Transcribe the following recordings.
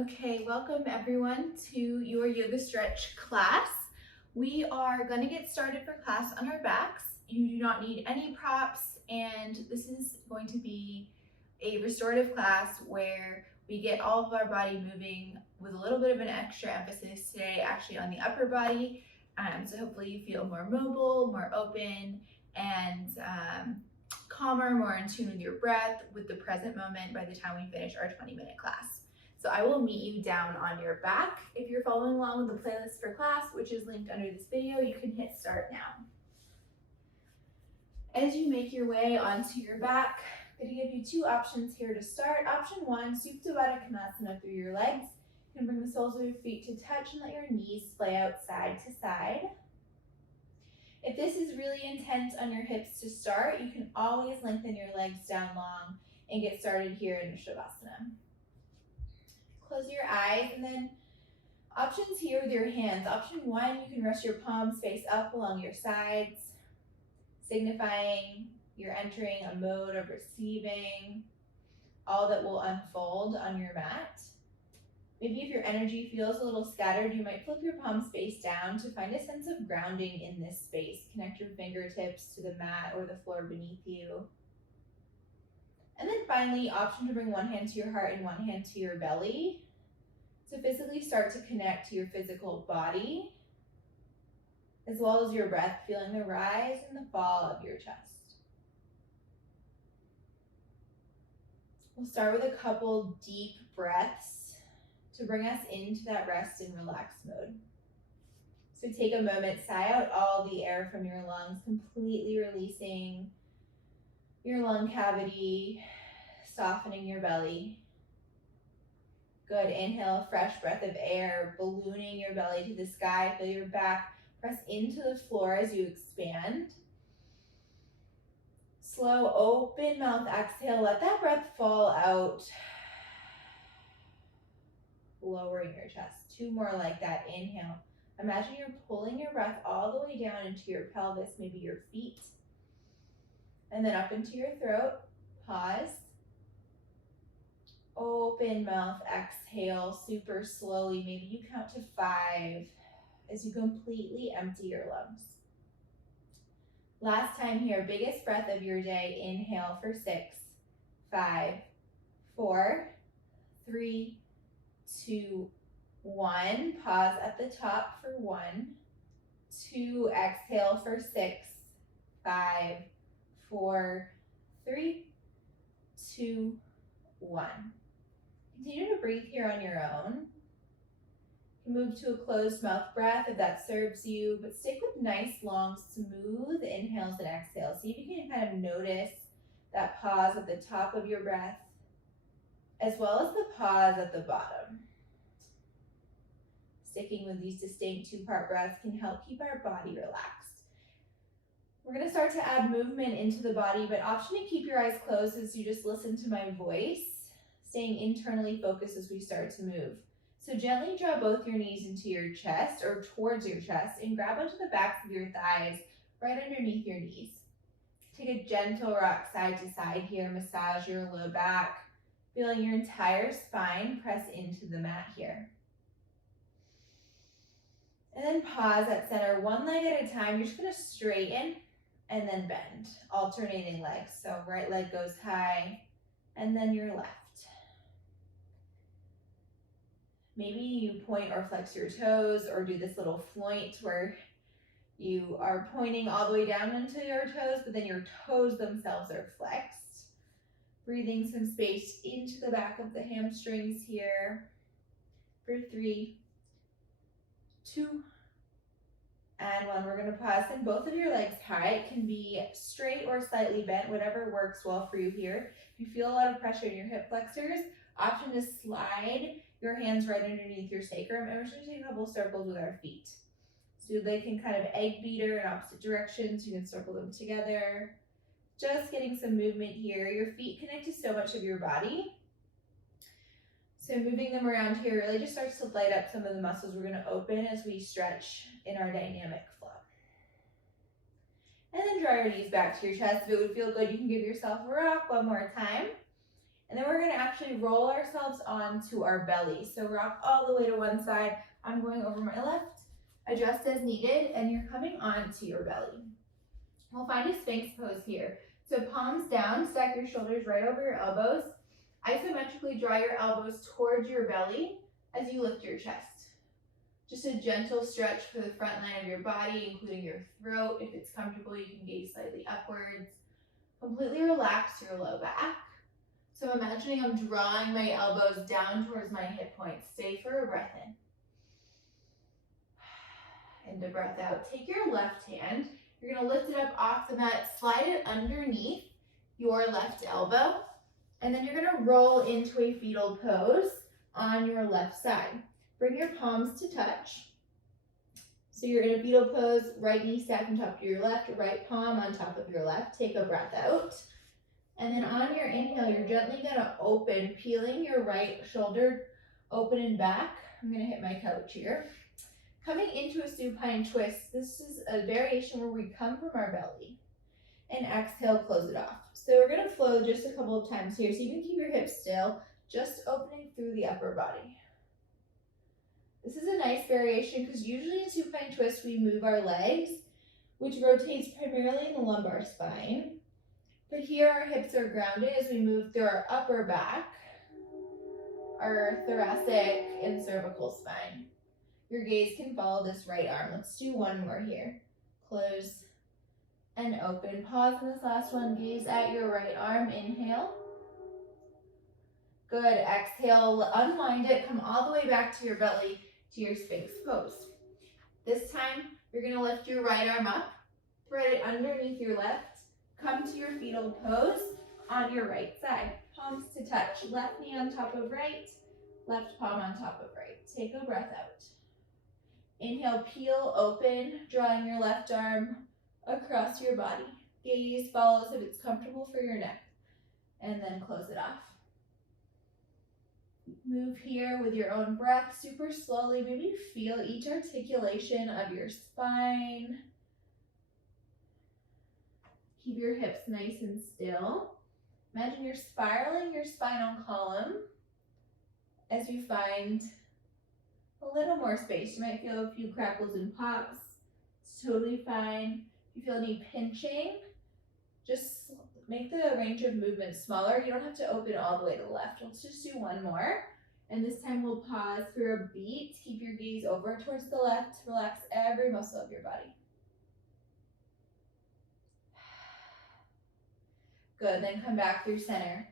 Okay, welcome everyone to your yoga stretch class. We are going to get started for class on our backs. You do not need any props, and this is going to be a restorative class where we get all of our body moving with a little bit of an extra emphasis today actually on the upper body. So hopefully you feel more mobile, more open, and calmer, more in tune with your breath, with the present moment by the time we finish our 20-minute class. So I will meet you down on your back. If you're following along with the playlist for class, which is linked under this video, you can hit start now. As you make your way onto your back, I'm going to give you two options here to start. Option one, Supta Baddha Konasana through your legs. You can bring the soles of your feet to touch and let your knees splay out side to side. If this is really intense on your hips to start, you can always lengthen your legs down long and get started here in Shavasana. Close your eyes, and then options here with your hands. Option one, you can rest your palms face up along your sides, signifying you're entering a mode of receiving all that will unfold on your mat. Maybe if your energy feels a little scattered, you might flip your palms face down to find a sense of grounding in this space. Connect your fingertips to the mat or the floor beneath you. And then finally, option to bring one hand to your heart and one hand to your belly to physically start to connect to your physical body, as well as your breath, feeling the rise and the fall of your chest. We'll start with a couple deep breaths to bring us into that rest and relax mode. So take a moment, sigh out all the air from your lungs, completely releasing your lung cavity, softening your belly. Good, inhale a fresh breath of air, ballooning your belly to the sky. Feel your back press into the floor as you expand. Slow, open mouth exhale, let that breath fall out. Lowering your chest, two more like that, inhale. Imagine you're pulling your breath all the way down into your pelvis, maybe your feet, and then up into your throat. Pause. Open mouth, exhale super slowly. Maybe you count to 5 as you completely empty your lungs. Last time here, biggest breath of your day. Inhale for 6, 5, 4, 3, 2, 1. Pause at the top for 1, 2. Exhale for 6, 5, 4, 3, 2, 1. Continue to breathe here on your own. You can move to a closed mouth breath if that serves you, but stick with nice, long, smooth inhales and exhales. See if you can kind of notice that pause at the top of your breath, as well as the pause at the bottom. Sticking with these distinct two-part breaths can help keep our body relaxed. We're going to start to add movement into the body, but option to keep your eyes closed as you just listen to my voice, staying internally focused as we start to move. So gently draw both your knees into your chest or towards your chest and grab onto the backs of your thighs right underneath your knees. Take a gentle rock side to side here, massage your low back, feeling your entire spine press into the mat here. And then pause at center, one leg at a time. You're just gonna straighten and then bend, alternating legs. So right leg goes high and then your left. Maybe you point or flex your toes or do this little floint where you are pointing all the way down into your toes, but then your toes themselves are flexed. Breathing some space into the back of the hamstrings here for 3, 2, and 1. We're going to pause and both of your legs high. It can be straight or slightly bent, whatever works well for you here. If you feel a lot of pressure in your hip flexors, option to slide your hands right underneath your sacrum, and we're just going to take a couple circles with our feet. So they can kind of egg beater in opposite directions. You can circle them together. Just getting some movement here. Your feet connect to so much of your body. So moving them around here really just starts to light up some of the muscles we're going to open as we stretch in our dynamic flow. And then draw your knees back to your chest. If it would feel good, you can give yourself a rock one more time. And then we're gonna actually roll ourselves onto our belly. So rock all the way to one side. I'm going over my left, adjust as needed, and you're coming onto your belly. We'll find a Sphinx pose here. So palms down, stack your shoulders right over your elbows. Isometrically draw your elbows towards your belly as you lift your chest. Just a gentle stretch for the front line of your body, including your throat. If it's comfortable, you can gaze slightly upwards. Completely relax your low back. So imagining I'm drawing my elbows down towards my hip points. Stay for a breath in. And a breath out. Take your left hand. You're gonna lift it up off the mat, slide it underneath your left elbow, and then you're gonna roll into a fetal pose on your left side. Bring your palms to touch. So you're in a fetal pose, right knee stacked on top of your left, right palm on top of your left. Take a breath out. And then on your inhale, you're gently gonna open, peeling your right shoulder open and back. I'm gonna hit my couch here. Coming into a supine twist, this is a variation where we come from our belly and exhale, close it off. So we're gonna flow just a couple of times here. So you can keep your hips still, just opening through the upper body. This is a nice variation because usually in supine twist, we move our legs, which rotates primarily in the lumbar spine. But here our hips are grounded as we move through our upper back, our thoracic and cervical spine. Your gaze can follow this right arm. Let's do one more here. Close and open. Pause in this last one. Gaze at your right arm. Inhale. Good. Exhale. Unwind it. Come all the way back to your belly, to your Sphinx pose. This time, you're going to lift your right arm up, spread it underneath your left. Come to your fetal pose on your right side. Palms to touch. Left knee on top of right. Left palm on top of right. Take a breath out. Inhale, peel, open, drawing your left arm across your body. Gaze follows if it's comfortable for your neck. And then close it off. Move here with your own breath, super slowly. Maybe feel each articulation of your spine. Keep your hips nice and still. Imagine you're spiraling your spinal column as you find a little more space. You might feel a few crackles and pops. It's totally fine. If you feel any pinching, just make the range of movement smaller. You don't have to open all the way to the left. Let's just do one more. And this time we'll pause for a beat. Keep your gaze over towards the left. Relax every muscle of your body. Good, then come back through center.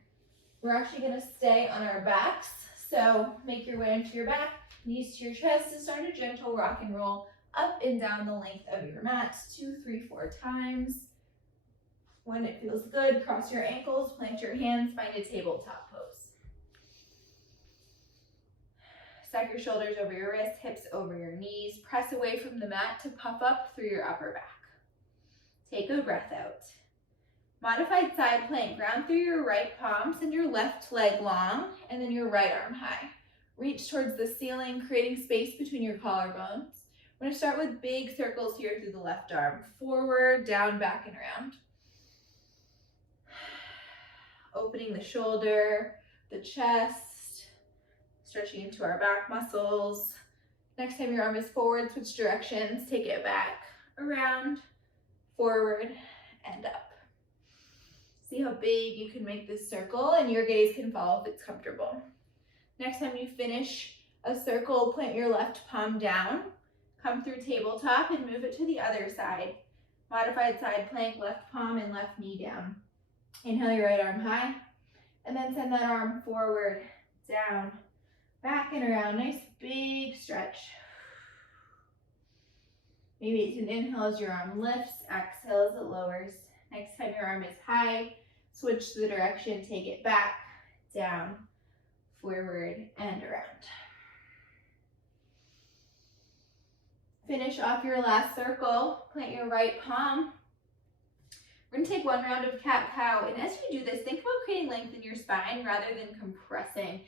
We're actually gonna stay on our backs. So make your way into your back, knees to your chest, and start a gentle rock and roll up and down the length of your mat, 2, 3, 4 times. When it feels good, cross your ankles, plant your hands, find a tabletop pose. Stack your shoulders over your wrists, hips over your knees. Press away from the mat to puff up through your upper back. Take a breath out. Modified side plank, ground through your right palm, send your left leg long, and then your right arm high. Reach towards the ceiling, creating space between your collarbones. We're gonna start with big circles here through the left arm. Forward, down, back, and around. Opening the shoulder, the chest, stretching into our back muscles. Next time your arm is forward, switch directions, take it back, around, forward, and up. See how big you can make this circle, and your gaze can follow if it's comfortable. Next time you finish a circle, plant your left palm down, come through tabletop and move it to the other side. Modified side plank, left palm and left knee down. Inhale your right arm high, and then send that arm forward, down, back and around. Nice big stretch. Maybe it's an inhale as your arm lifts, exhale as it lowers. Next time your arm is high, switch the direction, take it back, down, forward, and around. Finish off your last circle, plant your right palm. We're gonna take one round of cat-cow, and as you do this, think about creating length in your spine rather than compressing.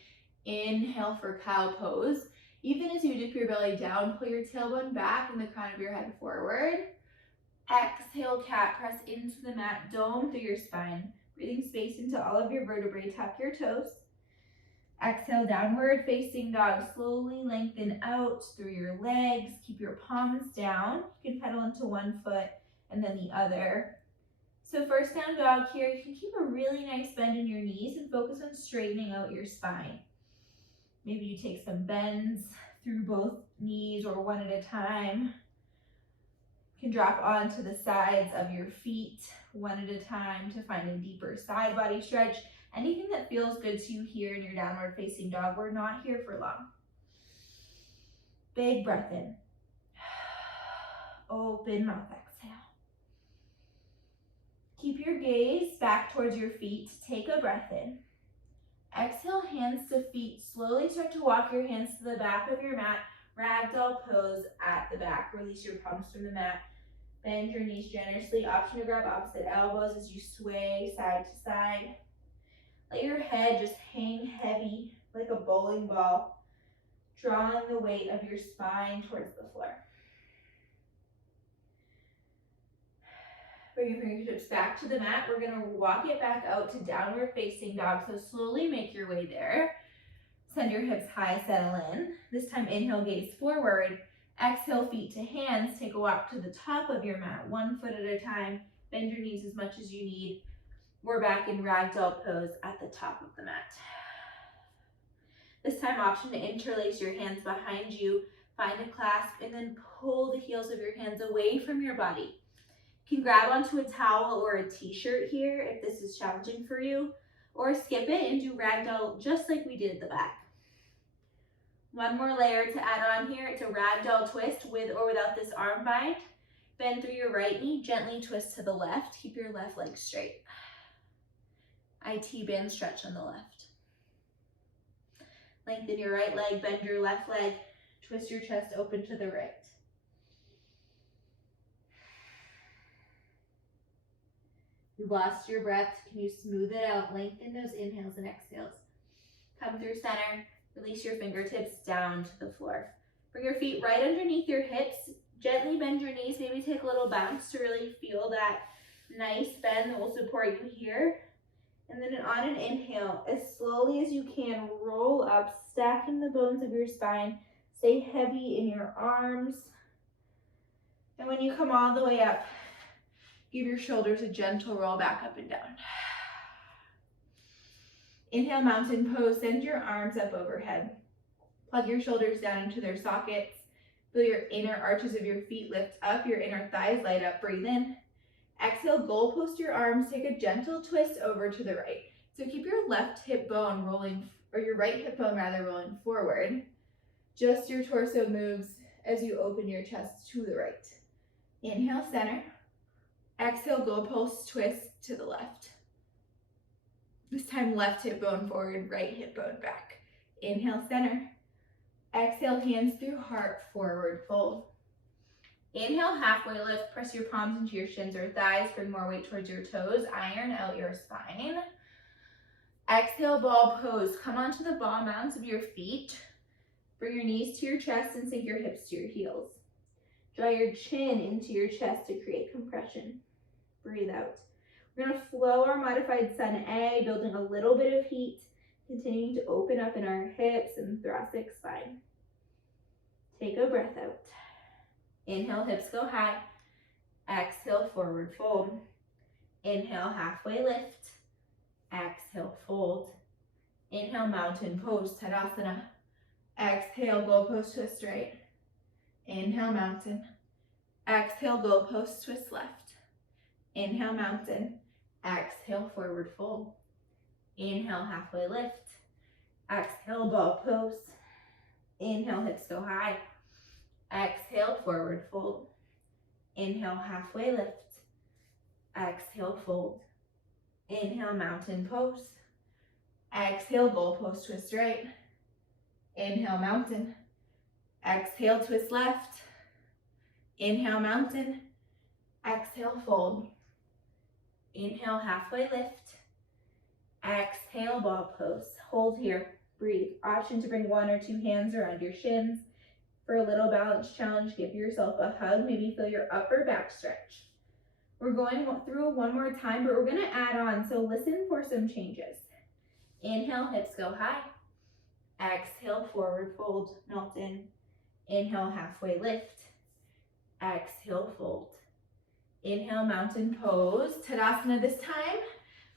Inhale for cow pose. Even as you dip your belly down, pull your tailbone back and the crown of your head forward. Exhale, cat, press into the mat, dome through your spine. Breathing space into all of your vertebrae, tuck your toes. Exhale, downward facing dog. Slowly lengthen out through your legs. Keep your palms down. You can pedal into one foot and then the other. So first down dog here, you can keep a really nice bend in your knees and focus on straightening out your spine. Maybe you take some bends through both knees or one at a time. You can drop onto the sides of your feet one at a time to find a deeper side body stretch. Anything that feels good to you here in your downward facing dog. We're not here for long. Big breath in. Open mouth exhale. Keep your gaze back towards your feet. Take a breath in. Exhale, hands to feet. Slowly start to walk your hands to the back of your mat. Ragdoll pose at the back. Release your palms from the mat. Bend your knees generously. Option to grab opposite elbows as you sway side to side. Let your head just hang heavy like a bowling ball, drawing the weight of your spine towards the floor. Bring your fingertips back to the mat. We're gonna walk it back out to downward facing dog. So slowly make your way there. Send your hips high, settle in. This time inhale, gaze forward. Exhale, feet to hands. Take a walk to the top of your mat, 1 foot at a time. Bend your knees as much as you need. We're back in ragdoll pose at the top of the mat. This time, option to interlace your hands behind you, find a clasp, and then pull the heels of your hands away from your body. You can grab onto a towel or a t-shirt here if this is challenging for you, or skip it and do ragdoll just like we did at the back. One more layer to add on here. It's a ragdoll twist with or without this arm bind. Bend through your right knee, gently twist to the left. Keep your left leg straight. IT band stretch on the left. Lengthen your right leg, bend your left leg, twist your chest open to the right. You lost your breath. Can you smooth it out? Lengthen those inhales and exhales. Come through center. Release your fingertips down to the floor. Bring your feet right underneath your hips. Gently bend your knees. Maybe take a little bounce to really feel that nice bend that will support you here. And then on an inhale, as slowly as you can, roll up, stacking the bones of your spine. Stay heavy in your arms. And when you come all the way up, give your shoulders a gentle roll back up and down. Inhale, mountain pose. Send your arms up overhead. Plug your shoulders down into their sockets. Feel your inner arches of your feet lift up, your inner thighs light up. Breathe in. Exhale, goal post your arms. Take a gentle twist over to the right. So keep your left hip bone rolling, or your right hip bone rather, rolling forward. Just your torso moves as you open your chest to the right. Inhale, center. Exhale, goal post twist to the left. This time, left hip bone forward, right hip bone back. Inhale, center. Exhale, hands through heart, forward fold. Inhale, halfway lift. Press your palms into your shins or thighs. Bring more weight towards your toes. Iron out your spine. Exhale, ball pose. Come onto the ball mounds of your feet. Bring your knees to your chest and sink your hips to your heels. Draw your chin into your chest to create compression. Breathe out. We're going to flow our modified sun A, building a little bit of heat, continuing to open up in our hips and thoracic spine. Take a breath out. Inhale, hips go high. Exhale, forward fold. Inhale, halfway lift. Exhale, fold. Inhale, mountain pose, Tadasana. Exhale, goal post twist right. Inhale, mountain. Exhale, goal post twist left. Inhale, mountain. Exhale, forward fold. Inhale, halfway lift. Exhale, ball pose. Inhale, hips go high. Exhale, forward fold. Inhale, halfway lift. Exhale, fold. Inhale, mountain pose. Exhale, goal post twist right. Inhale, mountain. Exhale, twist left. Inhale, mountain. Exhale, fold. Inhale, halfway lift. Exhale, ball pose. Hold here. Breathe. Option to bring 1 or 2 hands around your shins. For a little balance challenge, give yourself a hug. Maybe feel your upper back stretch. We're going through one more time, but we're gonna add on, so listen for some changes. Inhale, hips go high. Exhale, forward fold, melt in. Inhale, halfway lift. Exhale, fold. Inhale, mountain pose. Tadasana this time.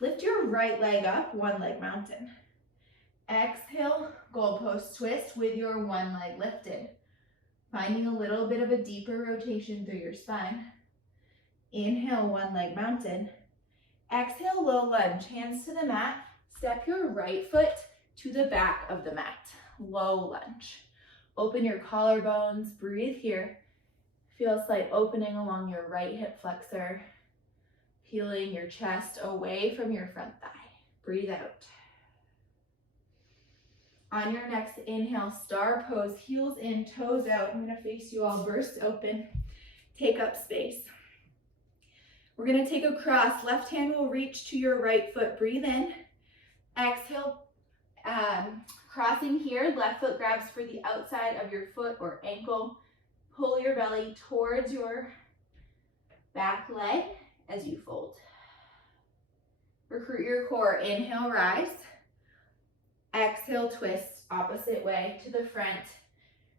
Lift your right leg up, one leg mountain. Exhale, goalpost twist with your one leg lifted. Finding a little bit of a deeper rotation through your spine. Inhale, one leg mountain. Exhale, low lunge, hands to the mat. Step your right foot to the back of the mat. Low lunge. Open your collarbones, breathe here. Feel a slight opening along your right hip flexor. Peeling your chest away from your front thigh. Breathe out. On your next inhale, star pose, heels in, toes out. I'm gonna face you all, burst open. Take up space. We're gonna take a cross. Left hand will reach to your right foot. Breathe in. Exhale, crossing here. Left foot grabs for the outside of your foot or ankle. Pull your belly towards your back leg as you fold. Recruit your core. Inhale, rise. Exhale, twist, opposite way to the front.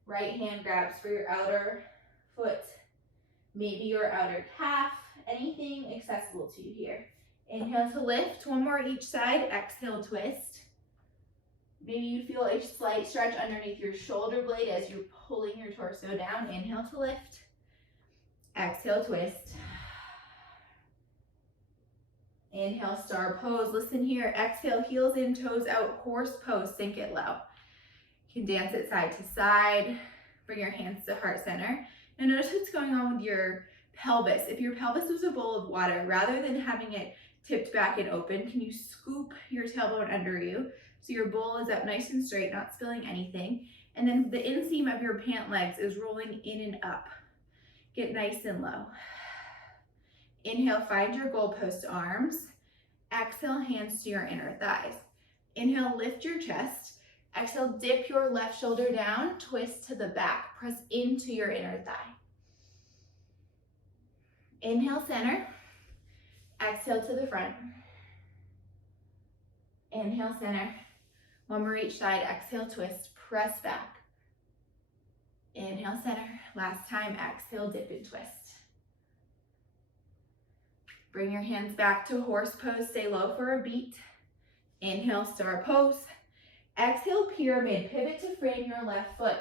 Right hand grabs for your outer foot, maybe your outer calf, anything accessible to you here. Inhale to lift, one more each side. Exhale, twist. Maybe you feel a slight stretch underneath your shoulder blade as you're pulling your torso down. Inhale to lift. Exhale, twist. Inhale, star pose. Listen here. Exhale, heels in, toes out, horse pose. Sink it low. You can dance it side to side. Bring your hands to heart center. Now notice what's going on with your pelvis. If your pelvis was a bowl of water, rather than having it tipped back and open, can you scoop your tailbone under you so your bowl is up nice and straight, not spilling anything? And then the inseam of your pant legs is rolling in and up. Get nice and low. Inhale, find your goalpost arms. Exhale, hands to your inner thighs. Inhale, lift your chest. Exhale, dip your left shoulder down, twist to the back. Press into your inner thigh. Inhale, center. Exhale to the front. Inhale, center. One more each side. Exhale, twist, press back. Inhale, center. Last time, exhale, dip and twist. Bring your hands back to horse pose. Stay low for a beat. Inhale, star pose. Exhale, pyramid. Pivot to frame your left foot.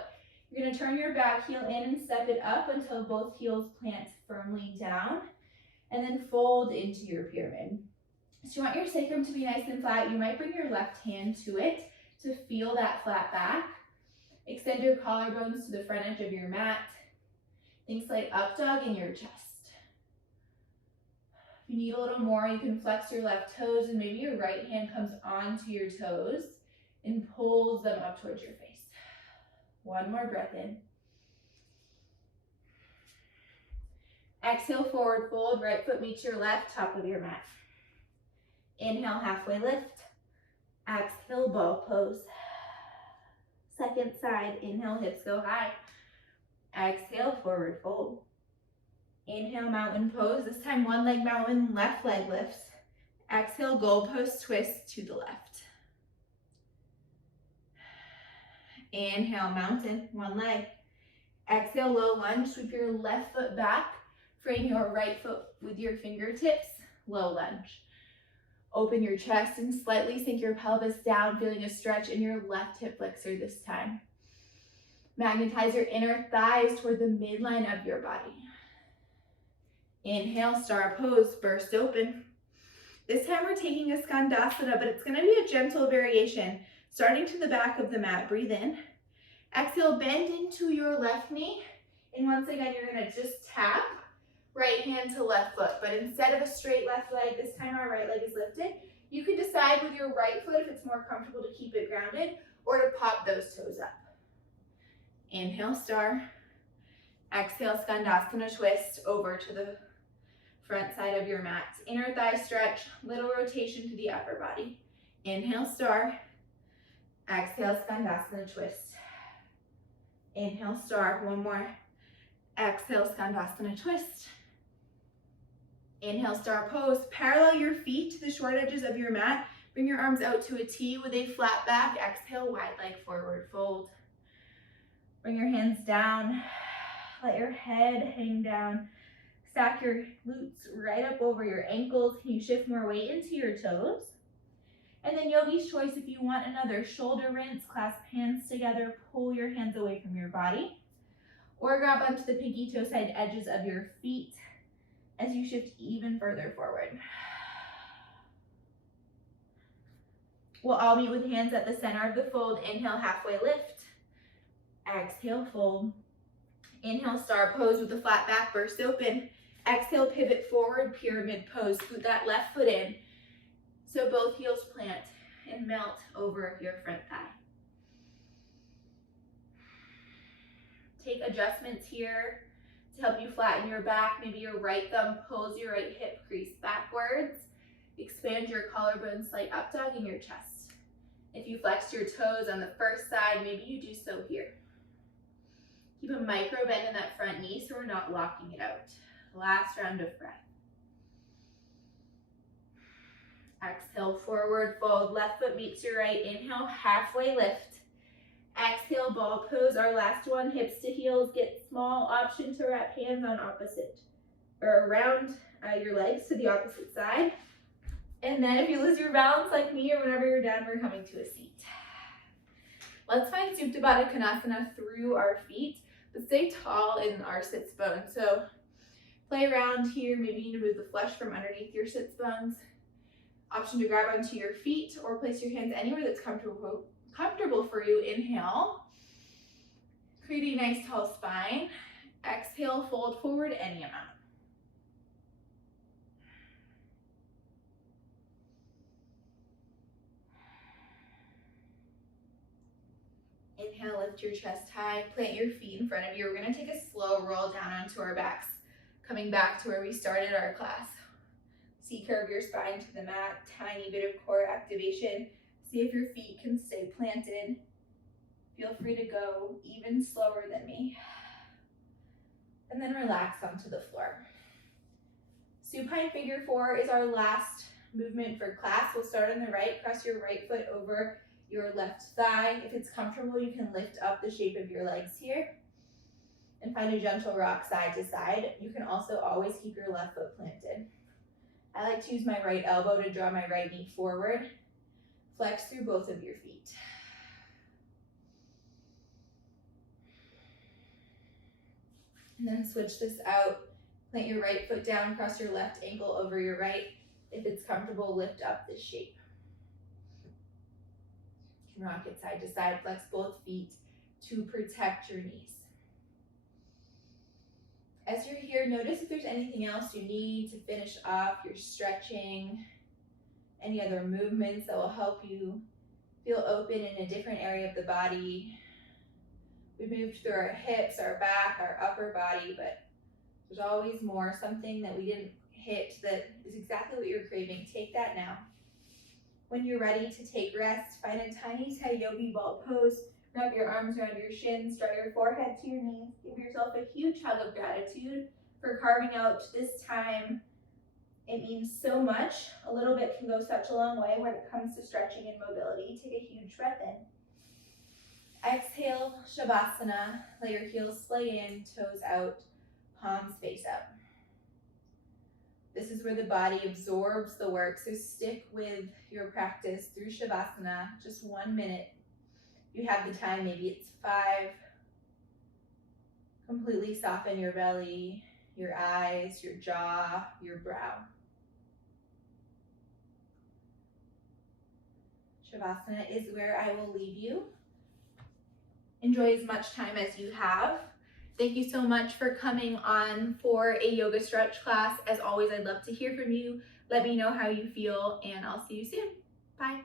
You're gonna turn your back heel in and step it up until both heels plant firmly down, and then fold into your pyramid. So you want your sacrum to be nice and flat. You might bring your left hand to it to feel that flat back. Extend your collarbones to the front edge of your mat. Think slight up dog in your chest. If you need a little more, you can flex your left toes and maybe your right hand comes onto your toes and pulls them up towards your face. One more breath in. Exhale, forward fold. Right foot meets your left, top of your mat. Inhale, halfway lift. Exhale, ball pose. Second side, inhale, hips go high. Exhale, forward fold. Inhale, mountain pose. This time, one leg mountain, left leg lifts. Exhale, goalpost twist to the left. Inhale, mountain, one leg. Exhale, low lunge. Sweep your left foot back. Frame your right foot with your fingertips. Low lunge. Open your chest and slightly sink your pelvis down, feeling a stretch in your left hip flexor this time. Magnetize your inner thighs toward the midline of your body. Inhale, star pose, burst open. This time we're taking a skandasana, but it's gonna be a gentle variation. Starting to the back of the mat, breathe in. Exhale, bend into your left knee. And once again, you're gonna just tap right hand to left foot. But instead of a straight left leg, this time our right leg is lifted. You can decide with your right foot if it's more comfortable to keep it grounded or to pop those toes up. Inhale, star. Exhale, skandasana twist over to the front side of your mat. Inner thigh stretch, little rotation to the upper body. Inhale, star. Exhale, skandasana twist. Inhale, star. One more. Exhale, skandasana twist. Inhale, star pose. Parallel your feet to the short edges of your mat. Bring your arms out to a T with a flat back. Exhale, wide leg forward fold. Bring your hands down. Let your head hang down. Stack your glutes right up over your ankles. Can you shift more weight into your toes? And then yogi's choice, if you want another shoulder rinse, clasp hands together, pull your hands away from your body, or grab onto the pinky toe side edges of your feet as you shift even further forward. We'll all meet with hands at the center of the fold. Inhale, halfway lift. Exhale, fold. Inhale, star pose with a flat back, burst open. Exhale, pivot forward, pyramid pose. Scoot that left foot in. So both heels plant and melt over your front thigh. Take adjustments here to help you flatten your back. Maybe your right thumb pulls your right hip crease backwards. Expand your collarbone, slight up dog in your chest. If you flex your toes on the first side, maybe you do so here. Keep a micro bend in that front knee so we're not locking it out. Last round of breath. Exhale, forward fold. Left foot meets your right. Inhale, halfway lift. Exhale, ball pose. Our last one, hips to heels. Get small. Option to wrap hands on opposite or around your legs to the opposite side. And then if you lose your balance like me or whenever you're done, we're coming to a seat. Let's find Supta Baddha Konasana through our feet, but stay tall in our sits bones. So play around here. Maybe you need to move the flesh from underneath your sits bones. Option to grab onto your feet or place your hands anywhere that's comfortable for you. Inhale. Create a nice tall spine. Exhale, fold forward any amount. Inhale, lift your chest high, plant your feet in front of you. We're gonna take a slow roll down onto our backs, coming back to where we started our class. See, curve your spine to the mat, tiny bit of core activation. See if your feet can stay planted. Feel free to go even slower than me. And then relax onto the floor. Supine figure 4 is our last movement for class. We'll start on the right, cross your right foot over your left thigh. If it's comfortable, you can lift up the shape of your legs here and find a gentle rock side to side. You can also always keep your left foot planted. I like to use my right elbow to draw my right knee forward. Flex through both of your feet. And then switch this out. Plant your right foot down, cross your left ankle over your right. If it's comfortable, lift up this shape. You can rock it side to side, flex both feet to protect your knees. As you're here, notice if there's anything else you need to finish off your stretching, any other movements that will help you feel open in a different area of the body. We moved through our hips, our back, our upper body, but there's always more, something that we didn't hit that is exactly what you're craving. Take that now. When you're ready to take rest, find a tiny yogi ball pose. Wrap your arms around your shins, draw your forehead to your knees. Give yourself a huge hug of gratitude for carving out this time. It means so much. A little bit can go such a long way when it comes to stretching and mobility. Take a huge breath in. Exhale, Shavasana. Let your heels splay in, toes out, palms face up. This is where the body absorbs the work, so stick with your practice through Shavasana, just 1 minute. If you have the time, maybe it's 5. Completely soften your belly, your eyes, your jaw, your brow. Shavasana is where I will leave you. Enjoy as much time as you have. Thank you so much for coming on for a yoga stretch class. As always, I'd love to hear from you. Let me know how you feel, and I'll see you soon. Bye.